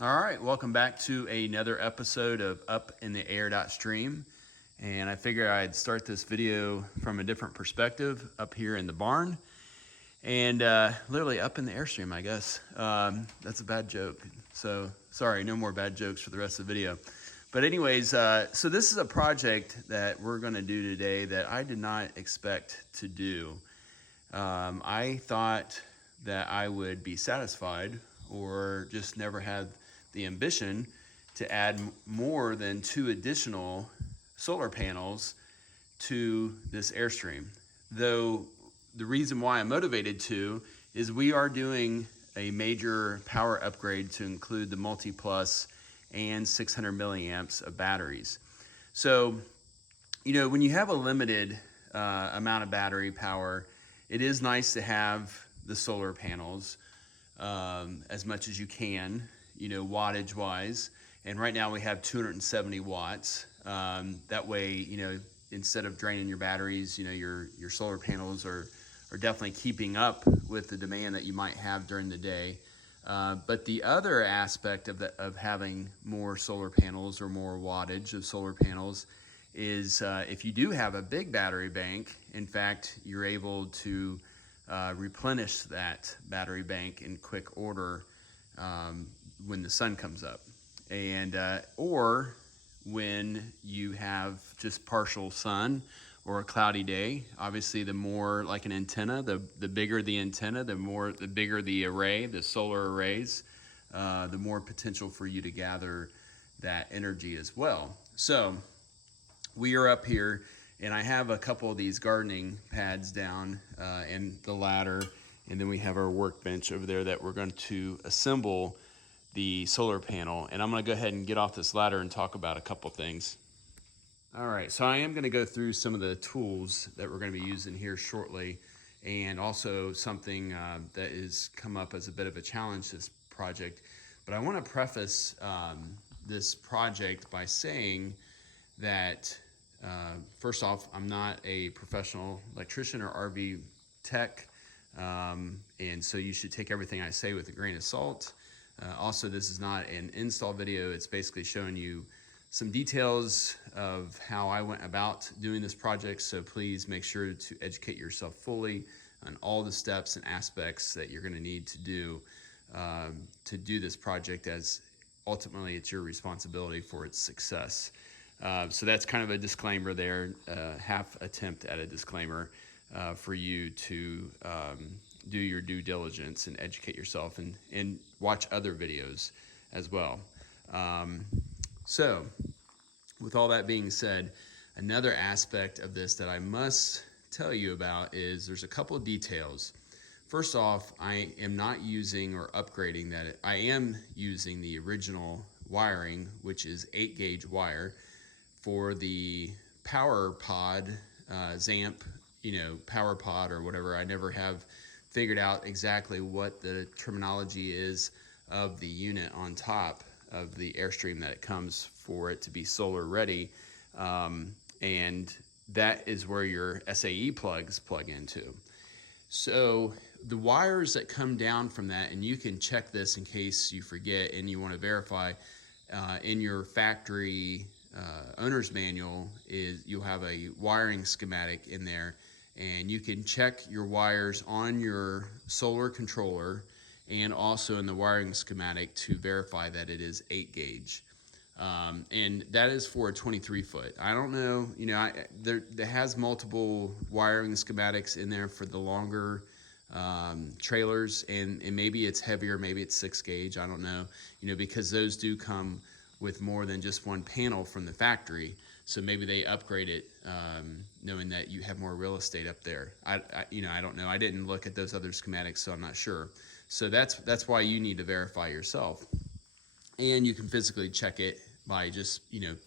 All right, welcome back to another episode of Up in the Air.stream. And I figured I'd start this video from a different perspective up here in the barn and literally up in the Airstream, I guess. That's a bad joke. So sorry, no more bad jokes for the rest of the video. But anyways, so this is a project that we're gonna do today that I did not expect to do. I thought that I would be satisfied or just never had the ambition to add more than 2 additional solar panels to this Airstream. Though the reason why I'm motivated to is we are doing a major power upgrade to include the multi-plus and 600 milliamps of batteries. So, when you have a limited amount of battery power, it is nice to have the solar panels as much as you can, wattage wise. And right now we have 270 watts. That way, instead of draining your batteries, your solar panels are definitely keeping up with the demand that you might have during the day. But the other aspect of having more solar panels or more wattage of solar panels is if you do have a big battery bank, in fact, you're able to replenish that battery bank in quick order when the sun comes up, and or when you have just partial sun or a cloudy day. Obviously, the more like an antenna, the bigger the antenna, the bigger the array, the solar arrays, the more potential for you to gather that energy as well. So we are up here, and I have a couple of these gardening pads down and the ladder, and then we have our workbench over there that we're going to assemble the solar panel. And I'm going to go ahead and get off this ladder and talk about a couple things. All right, so I am going to go through some of the tools that we're going to be using here shortly, and also something that has come up as a bit of a challenge this project. But I want to preface this project by saying that first off, I'm not a professional electrician or RV tech, and so you should take everything I say with a grain of salt. Also, this is not an install video. It's basically showing you some details of how I went about doing this project, so please make sure to educate yourself fully on all the steps and aspects that you're going to need to do this project, as ultimately it's your responsibility for its success. So that's kind of a disclaimer there, half attempt at a disclaimer for you to do your due diligence and educate yourself and watch other videos as well. So with all that being said, another aspect of this that I must tell you about is there's a couple of details. First off, I am not using or upgrading that. I am using the original wiring, which is 8-gauge wire for the power pod, Zamp, power pod or whatever. I never have figured out exactly what the terminology is of the unit on top of the Airstream that it comes for it to be solar ready. And that is where your SAE plugs plug into. So the wires that come down from that, and you can check this in case you forget and you want to verify, in your factory owner's manual is you'll have a wiring schematic in there, and you can check your wires on your solar controller and also in the wiring schematic to verify that it is 8-gauge. And that is for a 23 foot. I don't know, there has multiple wiring schematics in there for the longer trailers, and maybe it's heavier, maybe it's 6-gauge, I don't know, because those do come with more than just one panel from the factory. So maybe they upgrade it, knowing that you have more real estate up there. I don't know. I didn't look at those other schematics, so I'm not sure. So that's why you need to verify yourself. And you can physically check it by just,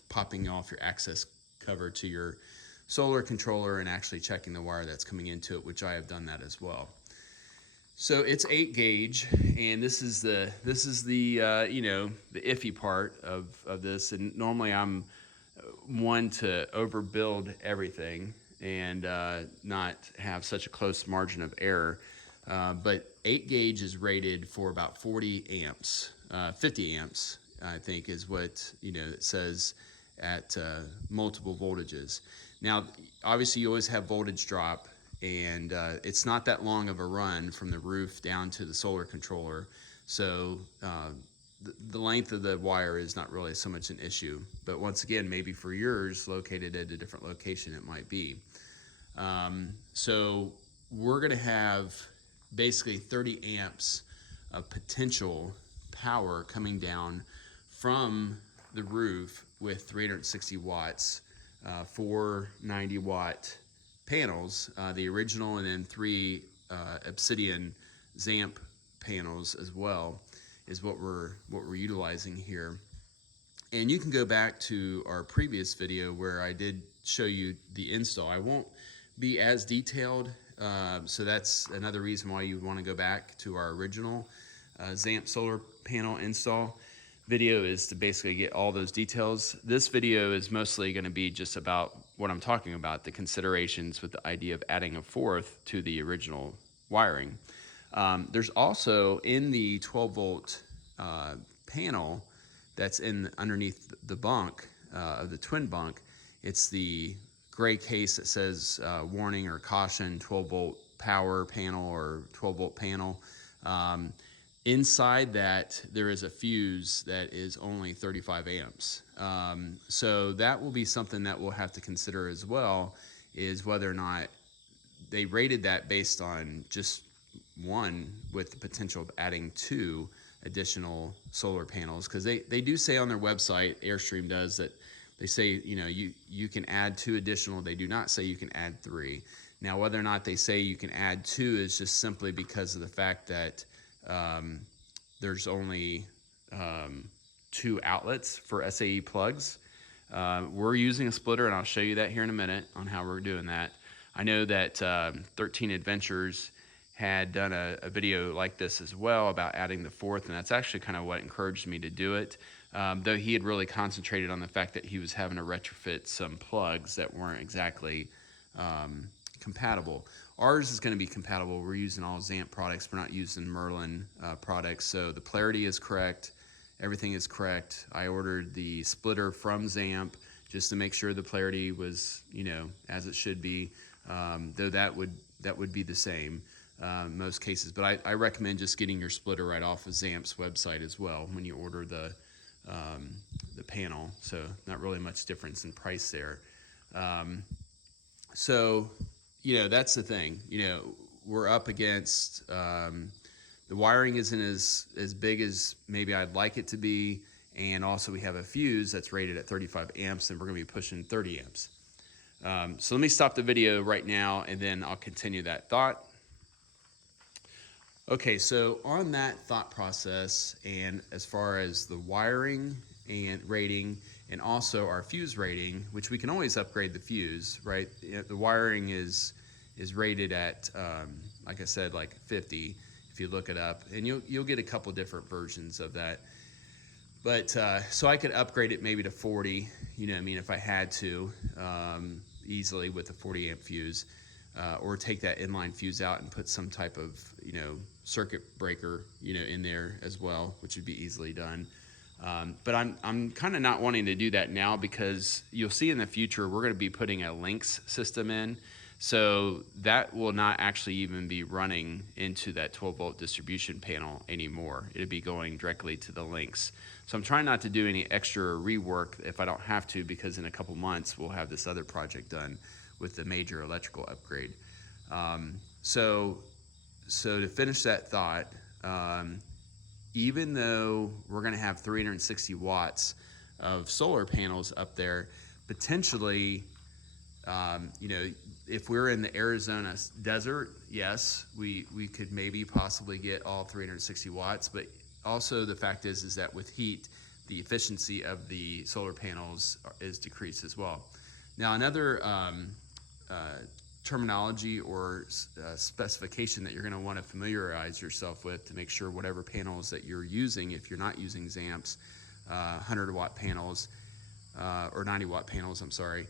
popping off your access cover to your solar controller and actually checking the wire that's coming into it, which I have done that as well. So it's 8-gauge, and this is the the iffy part of this. And normally I'm one to overbuild everything and not have such a close margin of error. But 8-gauge is rated for about 40 amps 50 amps, I think is what, it says at multiple voltages. Now, obviously you always have voltage drop, and it's not that long of a run from the roof down to the solar controller. So the length of the wire is not really so much an issue. But once again, maybe for yours located at a different location, it might be. So we're going to have basically 30 amps of potential power coming down from the roof with 360 watts, 4 90-watt panels, the original, and then 3 Obisidan Zamp panels as well, is what we're utilizing here. And you can go back to our previous video where I did show you the install. I won't be as detailed, so that's another reason why you want to go back to our original Zamp solar panel install video, is to basically get all those details. This video is mostly going to be just about what I'm talking about, the considerations with the idea of adding a fourth to the original wiring. There's also in the 12-volt panel that's underneath the bunk, of the twin bunk, it's the gray case that says warning or caution 12-volt power panel or 12-volt panel. Inside that, there is a fuse that is only 35 amps. So that will be something that we'll have to consider as well, is whether or not they rated that based on just one, with the potential of adding 2 additional solar panels. Because they do say on their website, Airstream does, that they say, you can add 2 additional. They do not say you can add 3. Now, whether or not they say you can add 2 is just simply because of the fact that there's only 2 outlets for SAE plugs. We're using a splitter, and I'll show you that here in a minute on how we're doing that. I know that 13 Adventures had done a video like this as well about adding the 4th, and that's actually kind of what encouraged me to do it, though he had really concentrated on the fact that he was having to retrofit some plugs that weren't exactly compatible. Ours is going to be compatible. We're using all Zamp products. We're not using Merlin products, so the polarity is correct. Everything is correct. I ordered the splitter from Zamp just to make sure the polarity was, as it should be, though that would be the same in most cases. But I recommend just getting your splitter right off of Zamp's website as well when you order the panel. So not really much difference in price there. So that's the thing. We're up against the wiring isn't as big as maybe I'd like it to be, and also we have a fuse that's rated at 35 amps, and we're going to be pushing 30 amps. So let me stop the video right now, and then I'll continue that thought. Okay, so on that thought process, and as far as the wiring and rating, and also our fuse rating, which we can always upgrade the fuse, right? The wiring is rated at, like I said, like 50, if you look it up, and you'll get a couple different versions of that. But so I could upgrade it maybe to 40, if I had to, easily with a 40 amp fuse, or take that inline fuse out and put some type of, circuit breaker, in there as well, which would be easily done. But I'm kind of not wanting to do that now, because you'll see in the future we're going to be putting a links system in. So that will not actually even be running into that 12-volt distribution panel anymore. It'll be going directly to the links. So I'm trying not to do any extra rework if I don't have to, because in a couple months we'll have this other project done with the major electrical upgrade. So to finish that thought, even though we're going to have 360 watts of solar panels up there, potentially, if we're in the Arizona desert, yes, we could maybe possibly get all 360 watts, but also the fact is that with heat, the efficiency of the solar panels is decreased as well. Now, another terminology or specification that you're going to want to familiarize yourself with to make sure whatever panels that you're using, if you're not using Zamp's 100-watt panels or 90-watt panels, I'm sorry,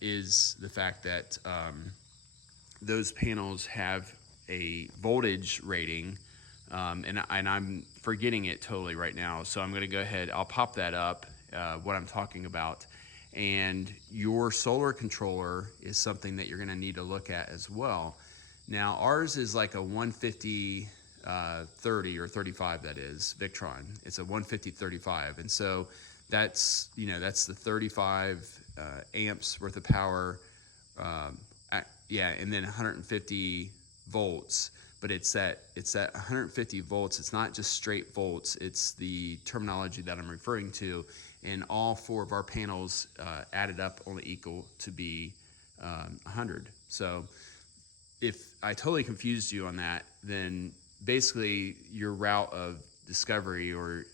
is the fact that those panels have a voltage rating and I'm forgetting it totally right now. So I'm going to go ahead, I'll pop that up, what I'm talking about. And your solar controller is something that you're going to need to look at as well. Now ours is like a 150 30 or 35, that is Victron. It's a 150/35, and so that's, you know, that's the 35 amps worth of power, yeah, and then 150 volts. But it's at 150 volts. It's not just straight volts. It's the terminology that I'm referring to. And all 4 of our panels added up only equal to be 100. So if I totally confused you on that, then basically your route of discovery, or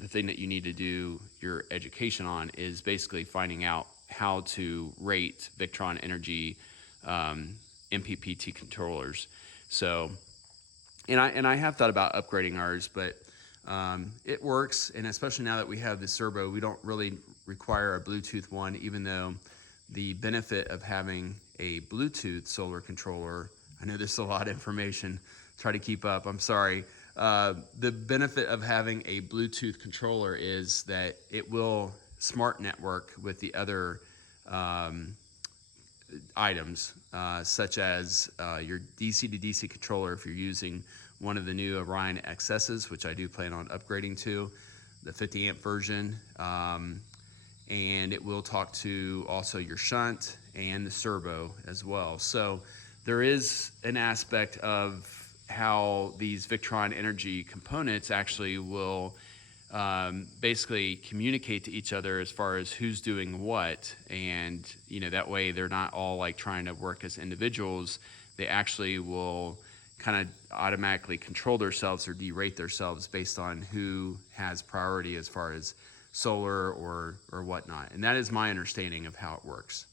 the thing that you need to do your education on, is basically finding out how to rate Victron Energy MPPT controllers. So, and I have thought about upgrading ours, but it works, and especially now that we have the servo, we don't really require a Bluetooth one, even though the benefit of having a Bluetooth solar controller, I know there's a lot of information, try to keep up, I'm sorry. The benefit of having a Bluetooth controller is that it will smart network with the other items, such as your DC to DC controller if you're using one of the new Orion XS's, which I do plan on upgrading to, the 50 amp version. And it will talk to also your shunt and the servo as well. So there is an aspect of how these Victron Energy components actually will basically communicate to each other as far as who's doing what, and you know, that way they're not all like trying to work as individuals. They actually will kind of automatically control themselves or derate themselves based on who has priority as far as solar or whatnot. And that is my understanding of how it works.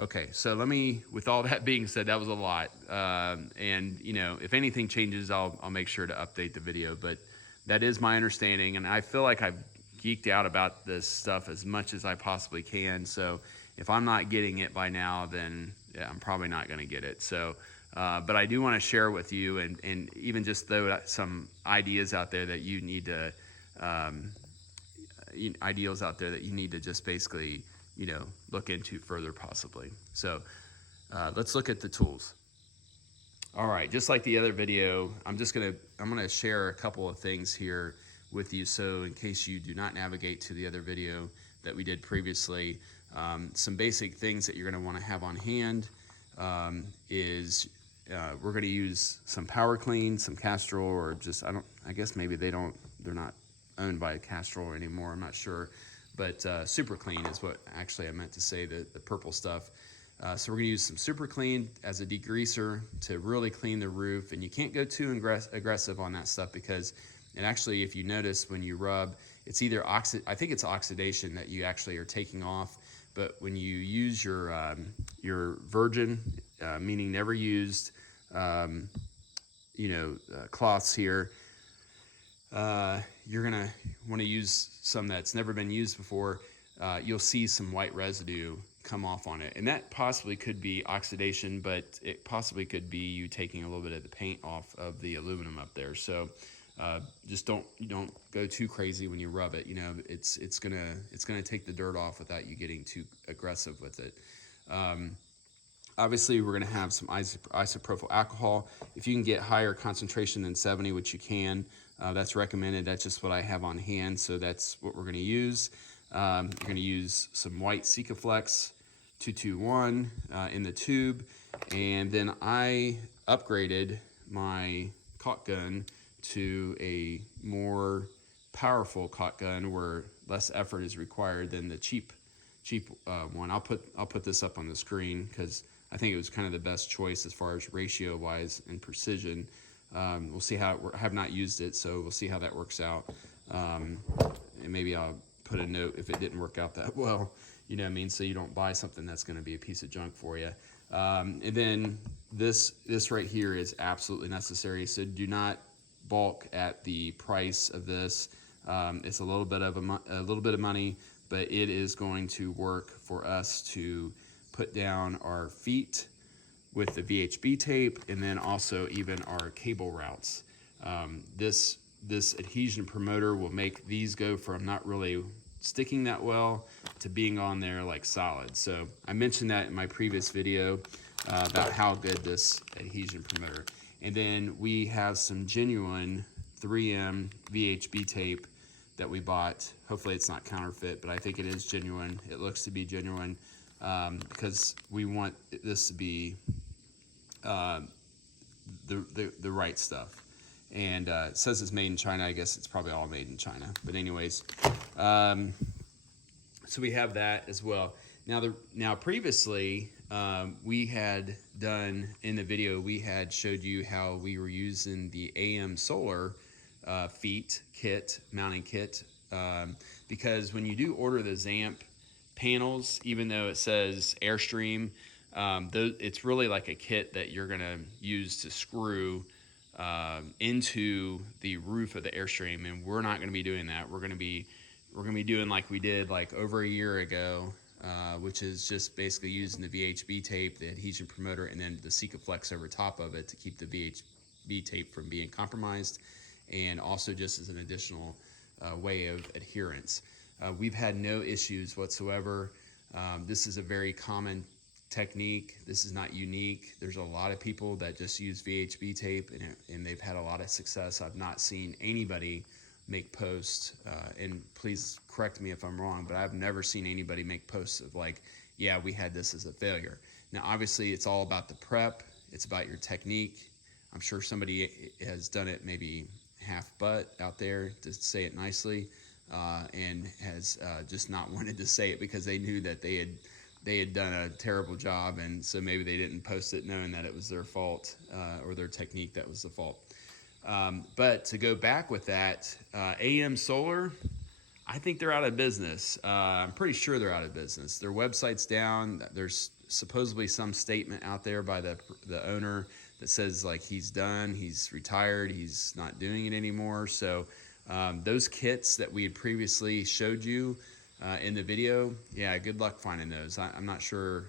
Okay, so let me, with all that being said, that was a lot. And you know, if anything changes, I'll make sure to update the video, but that is my understanding. And I feel like I've geeked out about this stuff as much as I possibly can. So if I'm not getting it by now, then yeah, I'm probably not gonna get it. So, but I do wanna share with you, and even just throw some ideas out there that you need to, ideals out there that you need to just basically, you know, look into further possibly. So let's look at the tools. All right, just like the other video, I'm gonna share a couple of things here with you. So in case you do not navigate to the other video that we did previously, some basic things that you're gonna wanna have on hand is we're gonna use some Power Clean, some Castrol, or just, I guess maybe they're not owned by Castrol anymore, I'm not sure. But Super Clean is what actually I meant to say, the purple stuff. So we're gonna use some Super Clean as a degreaser to really clean the roof. And you can't go too aggressive on that stuff, because it actually, if you notice when you rub, it's either I think it's oxidation that you actually are taking off. But when you use your virgin, meaning never used, cloths here, you're gonna want to use some that's never been used before. You'll see some white residue come off on it, and that possibly could be oxidation, but it possibly could be you taking a little bit of the paint off of the aluminum up there. So just don't go too crazy when you rub it. You know, it's gonna take the dirt off without you getting too aggressive with it. Obviously, we're going to have some isopropyl alcohol. If you can get higher concentration than 70, which you can, that's recommended. That's just what I have on hand, so that's what we're going to use. You're going to use some white Sikaflex 221 in the tube, and then I upgraded my caulk gun to a more powerful caulk gun where less effort is required than the cheap one. I'll put this up on the screen because I think it was kind of the best choice as far as ratio wise and precision. We'll see how I have not used it, so we'll see how that works out. And maybe I'll put a note if it didn't work out that well, you know what I mean, so you don't buy something that's going to be a piece of junk for you. And then this right here is absolutely necessary, so do not balk at the price of this. It's a little bit of money, but it is going to work for us to put down our feet with the VHB tape, and then also even our cable routes. This adhesion promoter will make these go from not really sticking that well to being on there like solid. So I mentioned that in my previous video about how good this adhesion promoter. And then we have some genuine 3M VHB tape that we bought. Hopefully it's not counterfeit, but I think it is genuine. It looks to be genuine because we want this to be the right stuff. And it says it's made in China. I guess it's probably all made in China. But anyways, so we have that as well. Now previously, we had done in the video, we had showed you how we were using the OEM Solar feet kit, mounting kit, because when you do order the Zamp panels, even though it says Airstream, it's really like a kit that you're gonna use to screw into the roof of the Airstream, and we're not gonna be doing that. We're gonna be doing like we did like over a year ago, which is just basically using the VHB tape, the adhesion promoter, and then the Sikaflex over top of it to keep the VHB tape from being compromised, and also just as an additional way of adherence. We've had no issues whatsoever. This is a very common technique. This is not unique. There's a lot of people that just use VHB tape and they've had a lot of success. I've not seen anybody make posts, and please correct me if I'm wrong, but I've never seen anybody make posts of like, yeah, we had this as a failure. Now, obviously it's all about the prep. It's about your technique. I'm sure somebody has done it maybe half butt out there, to say it nicely, and has just not wanted to say it because they knew that they had done a terrible job, and so maybe they didn't post it knowing that it was their fault or their technique that was the fault. But to go back with that, OEM Solar, I think they're out of business. I'm pretty sure they're out of business. Their website's down. There's supposedly some statement out there by the owner that says like he's done, he's retired, he's not doing it anymore. So those kits that we had previously showed you in the video, yeah, good luck finding those. I'm not sure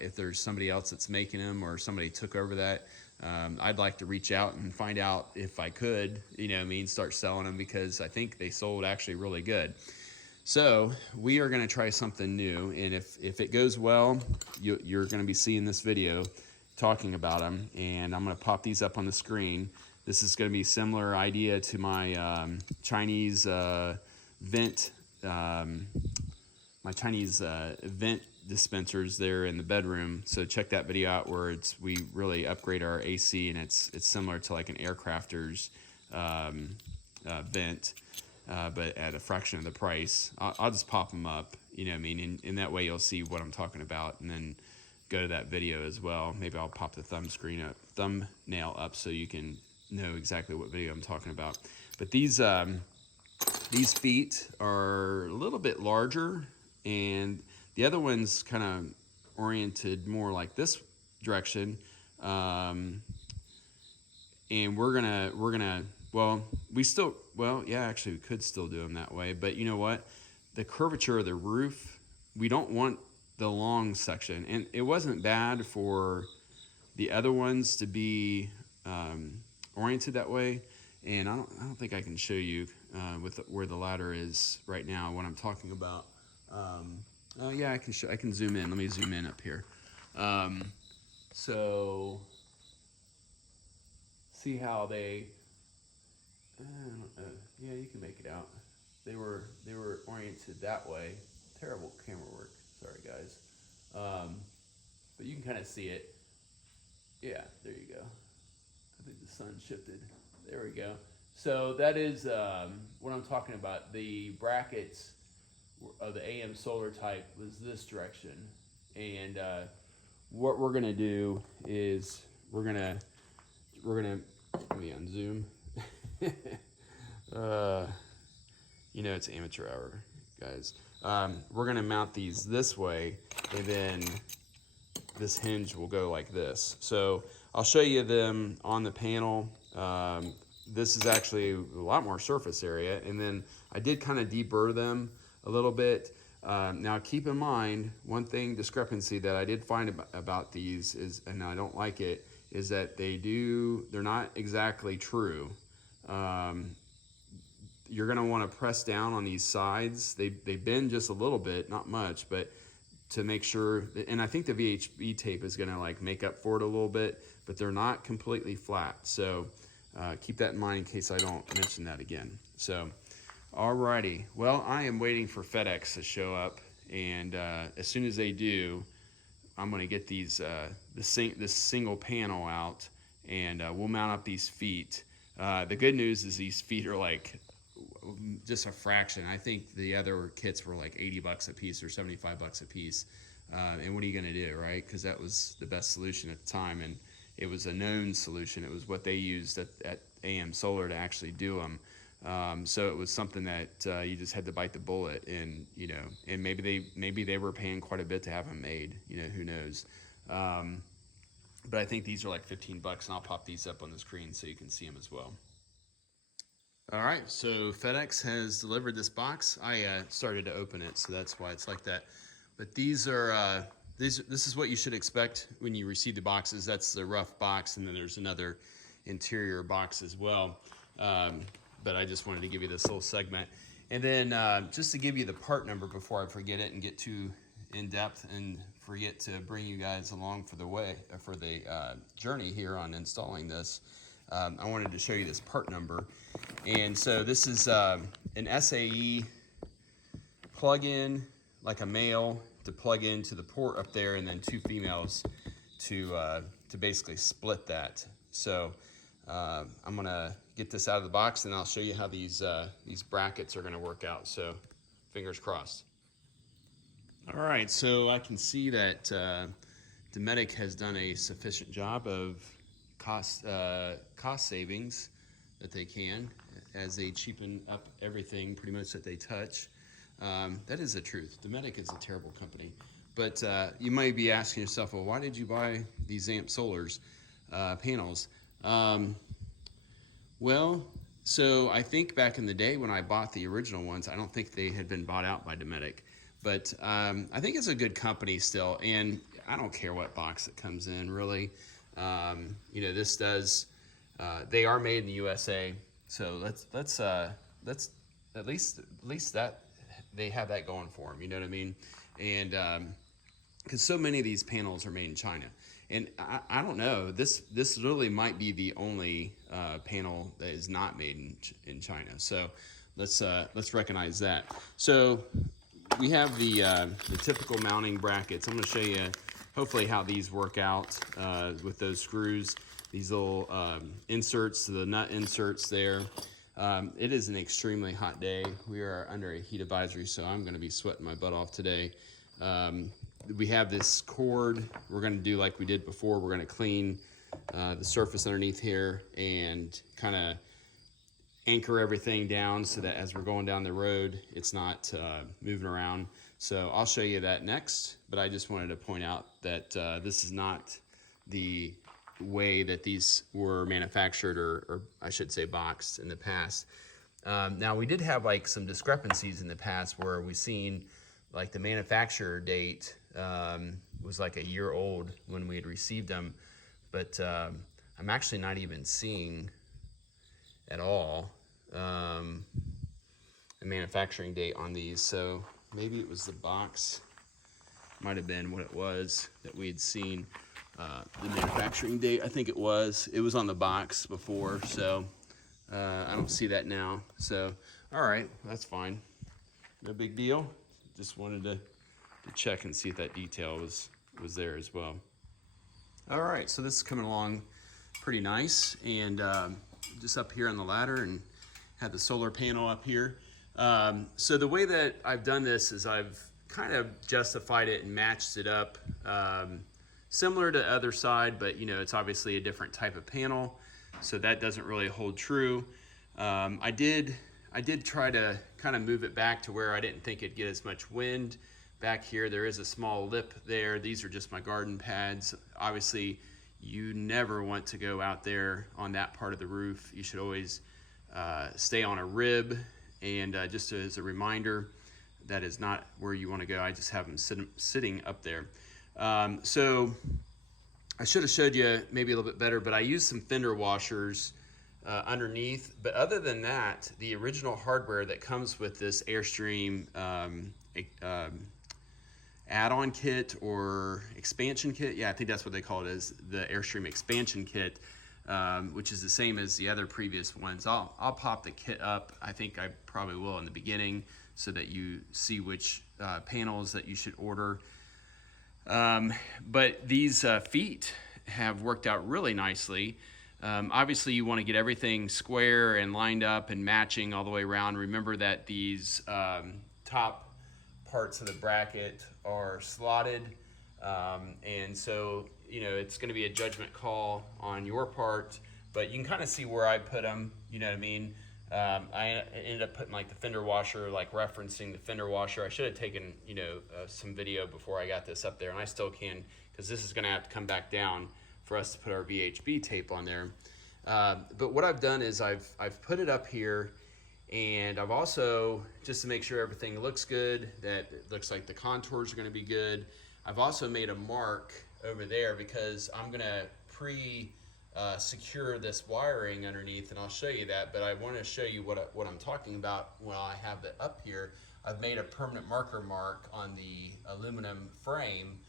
if there's somebody else that's making them or somebody took over that. I'd like to reach out and find out if I could, start selling them, because I think they sold actually really good. So we are going to try something new, and if it goes well, you're going to be seeing this video talking about them, and I'm going to pop these up on the screen. This is going to be similar idea to my Chinese vent dispensers there in the bedroom. So check that video out where we really upgrade our AC, and it's similar to like an Aircrafter's vent, but at a fraction of the price. I'll just pop them up, and that way you'll see what I'm talking about, and then go to that video as well. Maybe I'll pop the thumbnail up so you can know exactly what video I'm talking about. But these feet are a little bit larger, and the other one's kind of oriented more like this direction. And we're gonna actually we could still do them that way, but you know what? The curvature of the roof, we don't want the long section, and it wasn't bad for the other ones to be oriented that way. And I don't think I can show you where the ladder is right now what I'm talking about. Yeah, I can zoom in. Let me zoom in up here. So see how they yeah, you can make it out. They were oriented that way. Terrible camera work, sorry guys. But you can kind of see it. Yeah, there you go. I think the sun shifted. There we go. So that is what I'm talking about. The brackets of the OEM Solar type was this direction, and what we're gonna do is we're gonna let me unzoom. It's amateur hour, guys. We're gonna mount these this way, and then this hinge will go like this. So I'll show you them on the panel. This is actually a lot more surface area, and then I did kind of deburr them a little bit. Now keep in mind, one thing discrepancy that I did find about these is, and I don't like it, is that they're not exactly true. You're going to want to press down on these sides. They bend just a little bit, not much, but to make sure, and I think the VHB tape is going to like make up for it a little bit, but they're not completely flat. So keep that in mind in case I don't mention that again. So, alrighty. Well, I am waiting for FedEx to show up, and as soon as they do, I'm going to get these this single panel out, and we'll mount up these feet. The good news is these feet are like just a fraction. I think the other kits were like 80 bucks a piece or 75 bucks a piece. And what are you going to do, right? Because that was the best solution at the time, and it was a known solution. It was what they used at OEM Solar to actually do them. So it was something that you just had to bite the bullet, and you know, and maybe they were paying quite a bit to have them made. You know, who knows? But I think these are like 15 bucks, and I'll pop these up on the screen so you can see them as well. All right, so FedEx has delivered this box. I started to open it, so that's why it's like that. But these are this is what you should expect when you receive the boxes. That's the rough box, and then there's another interior box as well. But I just wanted to give you this little segment. And then just to give you the part number before I forget it and get too in depth and forget to bring you guys along for the journey here on installing this. I wanted to show you this part number. And so this is an SAE plug-in, like a male to plug into the port up there, and then two females to basically split that. So I'm gonna get this out of the box, and I'll show you how these brackets are gonna work out. So fingers crossed. All right, so I can see that Dometic has done a sufficient job of cost savings that they can, as they cheapen up everything pretty much that they touch. That is the truth. Dometic is a terrible company. But you might be asking yourself, well, why did you buy these Zamp Solar's panels? Well, so I think back in the day when I bought the original ones, I don't think they had been bought out by Dometic. But I think it's a good company still, and I don't care what box it comes in, really. You know, this does. They are made in the USA, so let's at least that they have that going for them. You know what I mean? And because so many of these panels are made in China, and I don't know. This really might be the only panel that is not made in China. So let's recognize that. So we have the typical mounting brackets. I'm going to show you hopefully how these work out with those screws. These little inserts, the nut inserts there. It is an extremely hot day. We are under a heat advisory, so I'm going to be sweating my butt off today. We have this cord. We're going to do like we did before. We're going to clean the surface underneath here and kind of anchor everything down so that as we're going down the road, it's not moving around. So I'll show you that next, but I just wanted to point out that this is not the way that these were manufactured, or I should say boxed in the past. Now we did have like some discrepancies in the past where we seen like the manufacturer date was like a year old when we had received them, but I'm actually not even seeing at all a manufacturing date on these. So maybe it was the box, might have been what it was that we had seen. The manufacturing date, I think it was on the box before, so I don't see that now. So all right, that's fine, no big deal. Just wanted to check and see if that detail was there as well. All right, so this is coming along pretty nice, and just up here on the ladder, and had the solar panel up here. So the way that I've done this is I've kind of justified it and matched it up similar to other side, but you know, it's obviously a different type of panel, so that doesn't really hold true. I did try to kind of move it back to where I didn't think it'd get as much wind. Back here, there is a small lip there. These are just my garden pads. Obviously, you never want to go out there on that part of the roof. You should always stay on a rib, and just as a reminder, that is not where you want to go. I just have them sitting up there. So I should have showed you maybe a little bit better, but I used some fender washers underneath. But other than that, the original hardware that comes with this Airstream add-on kit or expansion kit, yeah, I think that's what they call it, is the Airstream expansion kit, which is the same as the other previous ones. I'll pop the kit up. I think I probably will in the beginning so that you see which panels that you should order. But these feet have worked out really nicely. Obviously you want to get everything square and lined up and matching all the way around. Remember that these top parts of the bracket are slotted, and so it's going to be a judgment call on your part, but you can kind of see where I put them, you know what I mean. I ended up putting like the fender washer, like referencing the fender washer. I should have taken some video before I got this up there, and I still can, because this is going to have to come back down for us to put our VHB tape on there. But what I've done is I've put it up here, and I've also, just to make sure everything looks good, that it looks like the contours are going to be good, I've also made a mark over there because I'm going to secure this wiring underneath, and I'll show you that. But I want to show you what I'm talking about when I have it up here. I've made a permanent marker mark on the aluminum frame,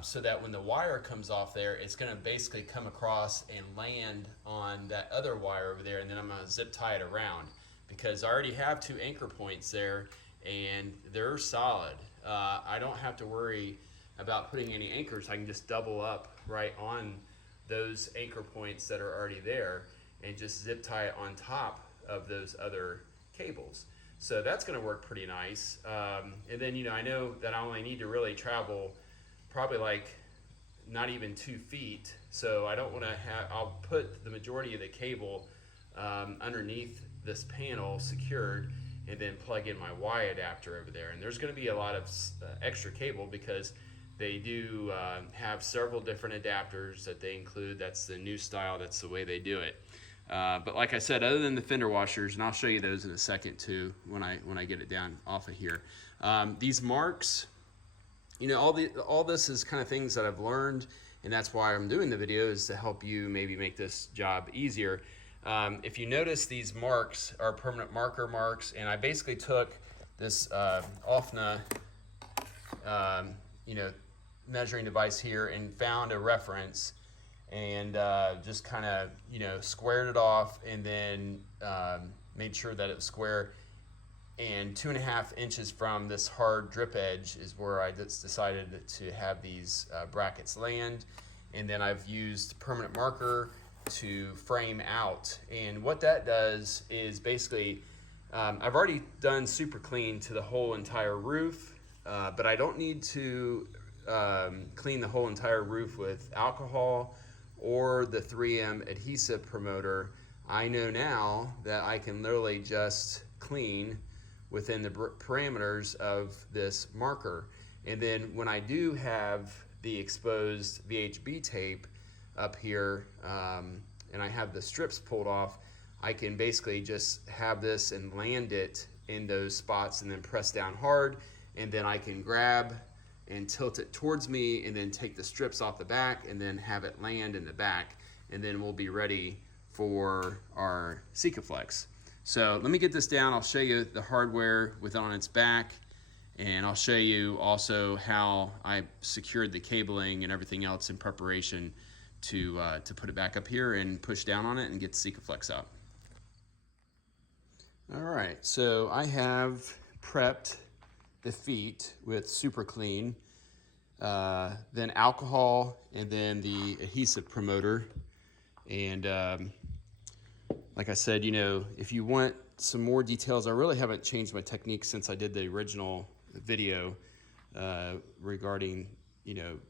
so that when the wire comes off there, it's going to basically come across and land on that other wire over there, and then I'm going to zip tie it around, because I already have 2 anchor points there and they're solid. I don't have to worry about putting any anchors. I can just double up right on those anchor points that are already there and just zip tie it on top of those other cables. So that's going to work pretty nice. And then I know that I only need to really travel probably like not even 2 feet, so I don't want to I'll put the majority of the cable underneath this panel secured, and then plug in my Y adapter over there. And there's going to be a lot of extra cable, because they do have several different adapters that they include. That's the new style, that's the way they do it. But like I said, other than the fender washers, and I'll show you those in a second too when I get it down off of here. These marks, all this is kind of things that I've learned, and that's why I'm doing the video, is to help you maybe make this job easier. If you notice, these marks are permanent marker marks, and I basically took this OFNA measuring device here and found a reference, and just kind of squared it off, and then made sure that it was square. And 2.5 inches from this hard drip edge is where I just decided to have these brackets land. And then I've used permanent marker to frame out. And what that does is basically, I've already done super clean to the whole entire roof, but I don't need to clean the whole entire roof with alcohol or the 3M adhesive promoter. I know now that I can literally just clean within the parameters of this marker. And then when I do have the exposed VHB tape up here, and I have the strips pulled off, I can basically just have this and land it in those spots, and then press down hard, and then I can grab and tilt it towards me, and then take the strips off the back, and then have it land in the back, and then we'll be ready for our Sikaflex. So let me get this down. I'll show you the hardware with it on its back, and I'll show you also how I secured the cabling and everything else in preparation to put it back up here and push down on it and get the Sikaflex out. All right, so I have prepped the feet with super clean, then alcohol, and then the adhesive promoter. And like I said, if you want some more details, I really haven't changed my technique since I did the original video regarding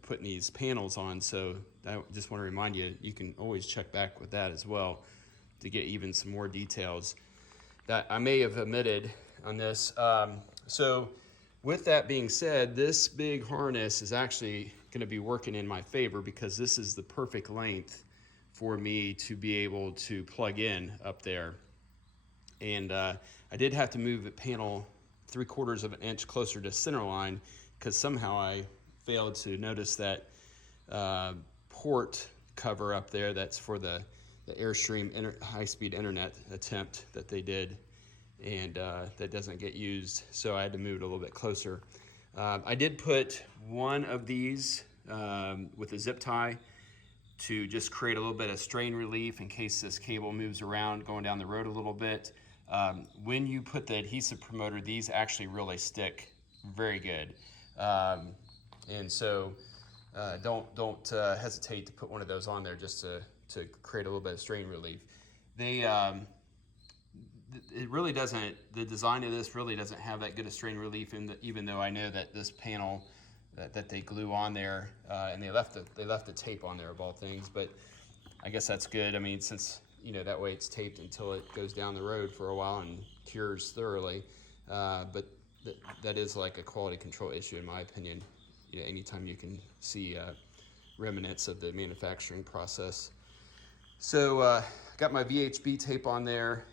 putting these panels on. So I just want to remind you, you can always check back with that as well to get even some more details that I may have omitted on this. So with that being said, this big harness is actually going to be working in my favor, because this is the perfect length for me to be able to plug in up there. And I did have to move the panel 3/4 of an inch closer to center line, because somehow I failed to notice that port cover up there that's for the Airstream high-speed internet attempt that they did, and that doesn't get used, so I had to move it a little bit closer. I did put one of these with a zip tie to just create a little bit of strain relief in case this cable moves around going down the road a little bit. When you put the adhesive promoter, these actually really stick very good. And so don't hesitate to put one of those on there just to create a little bit of strain relief. They it really doesn't, the design of this really doesn't have that good a strain relief in even though I know that this panel that they glue on there, and they left the tape on there of all things, but I guess that's good. I mean, since, you know, that way it's taped until it goes down the road for a while and cures thoroughly. But that is like a quality control issue in my opinion. You know, anytime you can see remnants of the manufacturing process. So got my VHB tape on there.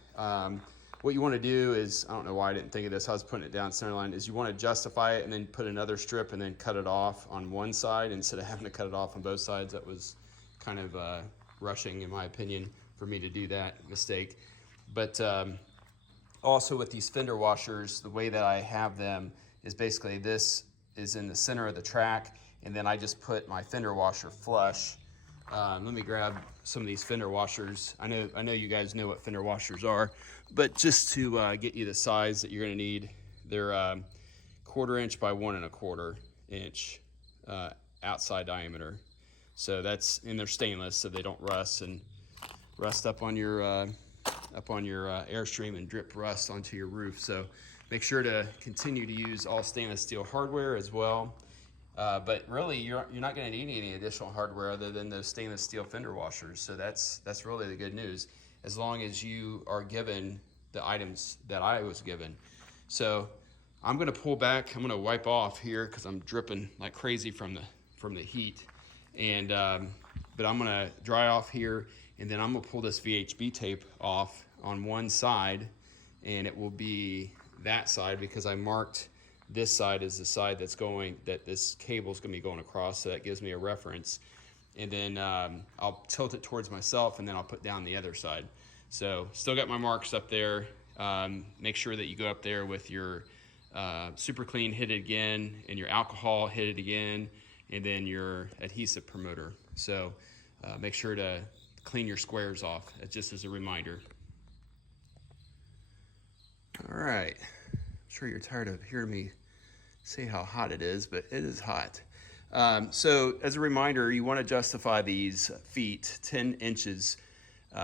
What you want to do is, I don't know why I didn't think of this, I was putting it down center line, is you want to justify it and then put another strip and then cut it off on one side instead of having to cut it off on both sides. That was kind of rushing, in my opinion, for me to do that mistake. But also with these fender washers, the way that I have them is basically this is in the center of the track, and then I just put my fender washer flush. Let me grab some of these fender washers. I know you guys know what fender washers are, but just to get you the size that you're going to need, they're 1/4 inch by 1 1/4 inch outside diameter. So that's, and they're stainless, so they don't rust up on your Airstream and drip rust onto your roof. So make sure to continue to use all stainless steel hardware as well. But really, you're not going to need any additional hardware other than those stainless steel fender washers. So that's really the good news, as long as you are given the items that I was given. So I'm going to pull back. I'm going to wipe off here because I'm dripping like crazy from the heat. And but I'm going to dry off here, and then I'm going to pull this VHB tape off on one side, and it will be that side because I marked this side is the side that this cable is going to be going across, so that gives me a reference. And then I'll tilt it towards myself, and then I'll put down the other side. So still got my marks up there. Make sure that you go up there with your super clean, hit it again, and your alcohol, hit it again, and then your adhesive promoter. So make sure to clean your squares off, just as a reminder. All right. Sure you're tired of hearing me say how hot it is, but it is hot. So as a reminder, you want to justify these feet 10 inches,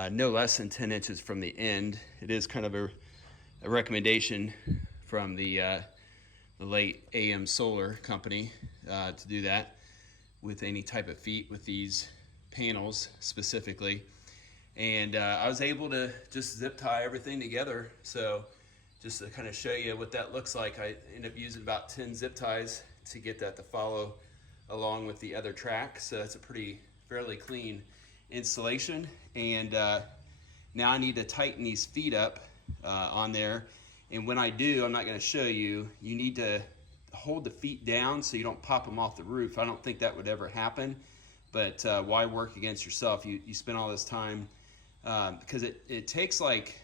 no less than 10 inches from the end. It is kind of a recommendation from the late OEM Solar company to do that with any type of feet with these panels specifically. And I was able to just zip tie everything together. So just to kind of show you what that looks like, I end up using about 10 zip ties to get that to follow along with the other track. So that's a fairly clean installation. And now I need to tighten these feet up on there. And when I do, I'm not going to show you, you need to hold the feet down so you don't pop them off the roof. I don't think that would ever happen, but why work against yourself? You spend all this time, because it takes like,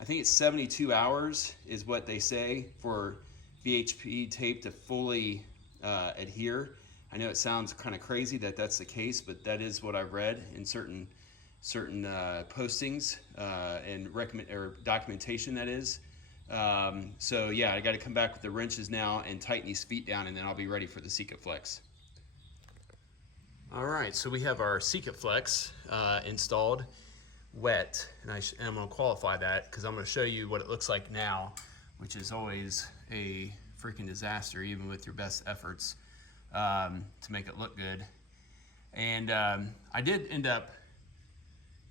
I think it's 72 hours is what they say for VHB tape to fully adhere. I know it sounds kind of crazy that that's the case, but that is what I've read in certain postings and documentation, that is. So yeah, I got to come back with the wrenches now and tighten these feet down, and then I'll be ready for the Seeker Flex. All right, so we have our Seeker Flex installed wet, and I'm going to qualify that because I'm going to show you what it looks like now, which is always a freaking disaster, even with your best efforts to make it look good. And I did end up,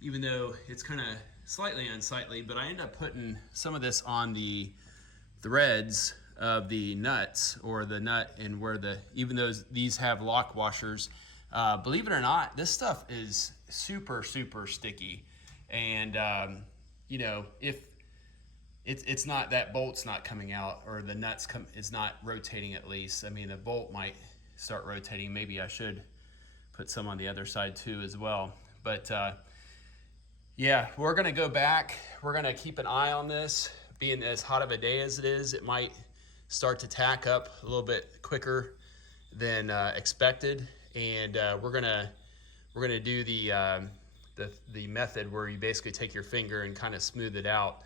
even though it's kind of slightly unsightly, but I ended up putting some of this on the threads of the nuts, or the nut, and where even though these have lock washers, believe it or not, this stuff is super sticky. And you know, if it's not, that bolt's not coming out, or the nuts is not rotating, at least. I mean, the bolt might start rotating. Maybe I should put some on the other side too as well. But Yeah, we're gonna go back. We're gonna keep an eye on this. Being as hot of a day as it is, it might start to tack up a little bit quicker than expected. And we're gonna do the method where you basically take your finger and kind of smooth it out,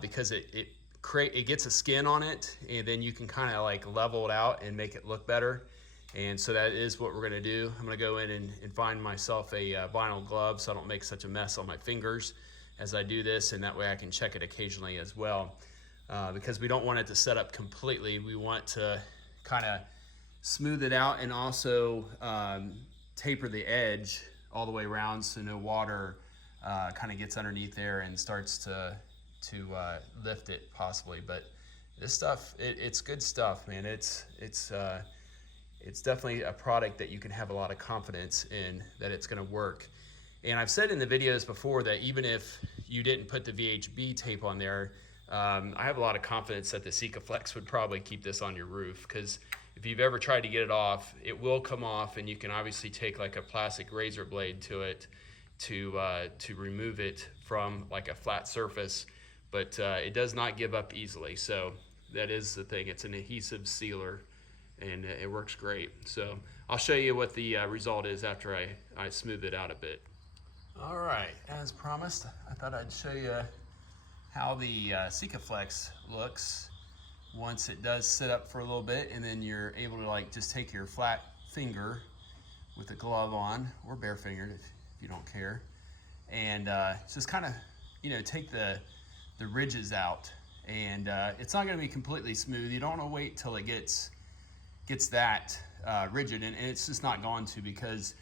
because it gets a skin on it, and then you can kind of like level it out and make it look better. And so that is what we're gonna do. I'm gonna go in and find myself a vinyl glove so I don't make such a mess on my fingers as I do this, and that way I can check it occasionally as well. Because we don't want it to set up completely. We want to kind of smooth it out and also taper the edge all the way around so no water kind of gets underneath there and starts to lift it possibly. But this stuff, it's good stuff, man. It's definitely a product that you can have a lot of confidence in that it's going to work. And I've said in the videos before that even if you didn't put the VHB tape on there, I have a lot of confidence that the Sikaflex would probably keep this on your roof, because if you've ever tried to get it off, it will come off, and you can obviously take like a plastic razor blade to it to remove it from like a flat surface, but it does not give up easily. So that is the thing. It's an adhesive sealer, and it works great. So I'll show you what the result is after I smooth it out a bit. All right, as promised, I thought I'd show you how the Sikaflex looks once it does sit up for a little bit, and then you're able to like just take your flat finger with a glove on, or bare fingered if you don't care, and just kind of, take the ridges out. And it's not going to be completely smooth. You don't want to wait till it gets that rigid, and it's just not going to, because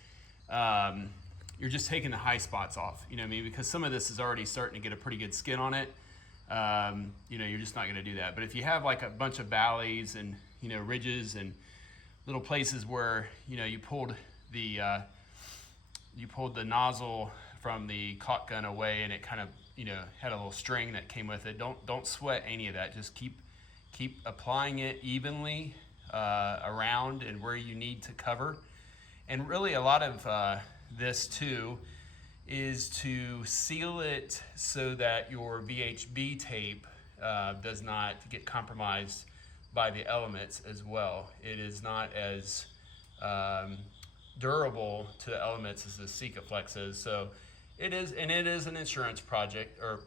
you're just taking the high spots off, you know what I mean? Because some of this is already starting to get a pretty good skin on it. You're just not going to do that. But if you have like a bunch of valleys and ridges and little places where you pulled the nozzle from the caulk gun away, and it kind of had a little string that came with it, don't sweat any of that. Just keep applying it evenly around and where you need to cover. And really a lot of this too is to seal it so that your VHB tape does not get compromised by the elements as well. It is not as durable to the elements as the Sikaflex is. So it is an insurance project or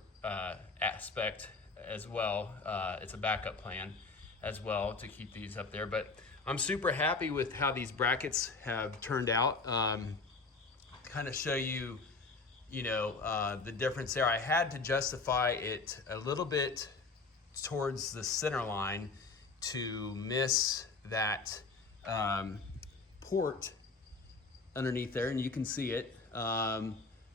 aspect as well. It's a backup plan as well to keep these up there. But I'm super happy with how these brackets have turned out. Kind of show you, the difference there. I had to justify it a little bit towards the center line to miss that port underneath there, and you can see it.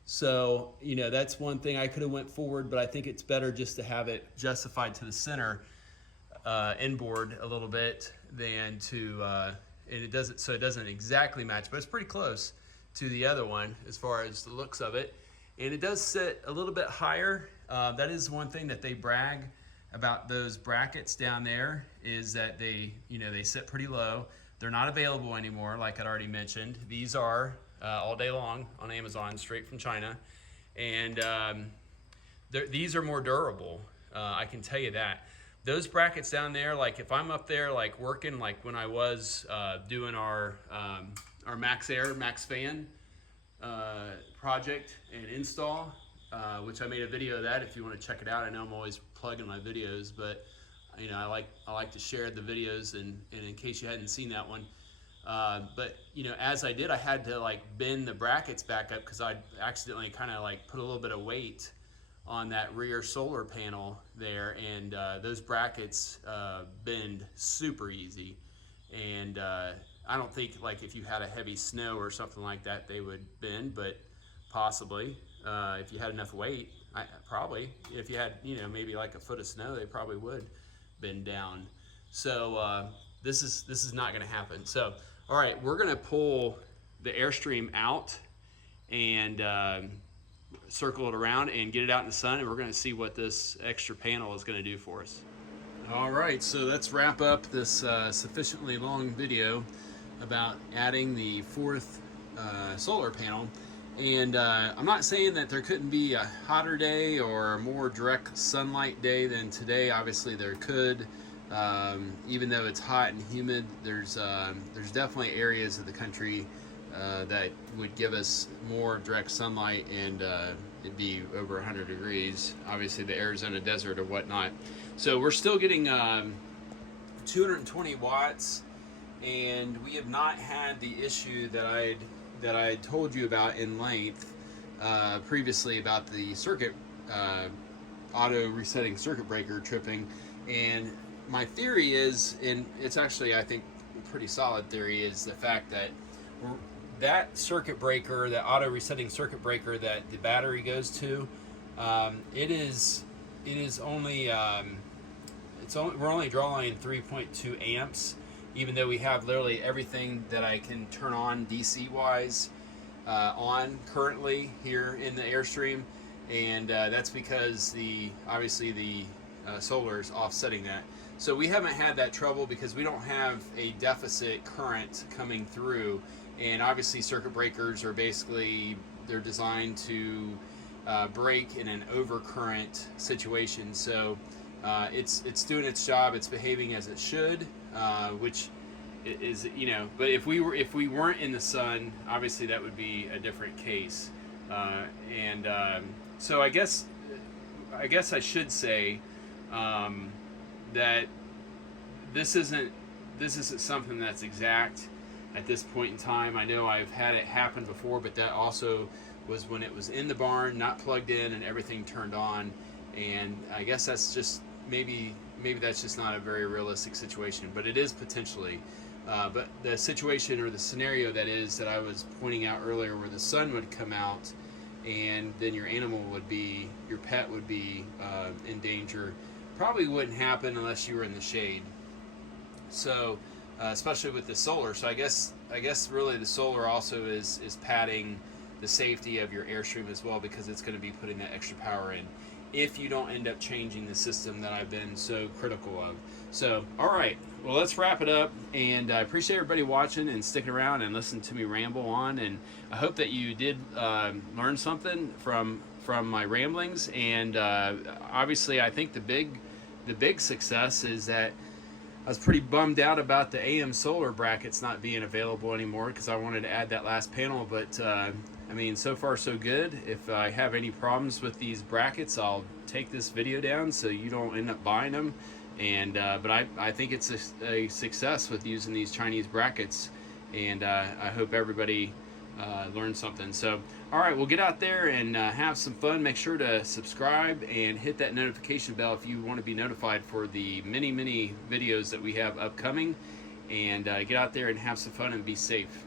So that's one thing. I could have went forward, but I think it's better just to have it justified to the center inboard a little bit than to and it doesn't exactly match, but it's pretty close to the other one as far as the looks of it. And it does sit a little bit higher. That is one thing that they brag about, those brackets down there, is that they sit pretty low. They're not available anymore, like I'd already mentioned. These are all day long on Amazon, straight from China. And these are more durable, I can tell you that. Those brackets down there, like if I'm up there like working, like when I was doing our Max Fan project and install, which I made a video of that if you want to check it out. I know I'm always plugging my videos, but I like to share the videos, and in case you hadn't seen that one. But as I did, I had to like bend the brackets back up because I accidentally kind of like put a little bit of weight on that rear solar panel there, and those brackets bend super easy. And I don't think like if you had a heavy snow or something like that they would bend, but possibly if you had enough weight, probably if you had maybe like a foot of snow, they probably would bend down. So this is not going to happen. So all right, we're going to pull the Airstream out and circle it around and get it out in the sun, and we're going to see what this extra panel is going to do for us. All right, so let's wrap up this sufficiently long video about adding the fourth solar panel. And I'm not saying that there couldn't be a hotter day or a more direct sunlight day than today. Obviously there could. Even though it's hot and humid, there's definitely areas of the country that would give us more direct sunlight, and it'd be over 100 degrees. Obviously the Arizona desert or whatnot. So we're still getting 220 watts, and we have not had the issue that I told you about in length previously about the circuit auto resetting circuit breaker tripping. And my theory is, and it's actually I think a pretty solid theory, is the fact that that circuit breaker, that auto resetting circuit breaker that the battery goes to, it is only we're only drawing 3.2 amps, even though we have literally everything that I can turn on DC wise on currently here in the Airstream, and that's because obviously the solar is offsetting that. So we haven't had that trouble because we don't have a deficit current coming through, and obviously circuit breakers are basically, they're designed to break in an overcurrent situation. So it's doing its job, it's behaving as it should, which is, you know, but if we weren't in the sun, obviously that would be a different case. So I guess I should say that this isn't something that's exact at this point in time. I know I've had it happen before, but that also was when it was in the barn, not plugged in, and everything turned on. And I guess that's just maybe that's just not a very realistic situation, but it is potentially. But the situation or the scenario that I was pointing out earlier, where the sun would come out and then your pet would be in danger, probably wouldn't happen unless you were in the shade. So especially with the solar. So I guess really the solar also is padding the safety of your Airstream as well, because it's going to be putting that extra power in if you don't end up changing the system that I've been so critical of. So, all right, well, let's wrap it up, and I appreciate everybody watching and sticking around and listening to me ramble on, and I hope that you did learn something from my ramblings. And obviously I think the big success is that I was pretty bummed out about the AM solar brackets not being available anymore, because I wanted to add that last panel, but I mean, so far so good. If I have any problems with these brackets, I'll take this video down so you don't end up buying them. And but I think it's a success with using these Chinese brackets, and I hope everybody learned something. So, all right, we'll get out there and have some fun. Make sure to subscribe and hit that notification bell if you want to be notified for the many videos that we have upcoming. And get out there and have some fun and be safe.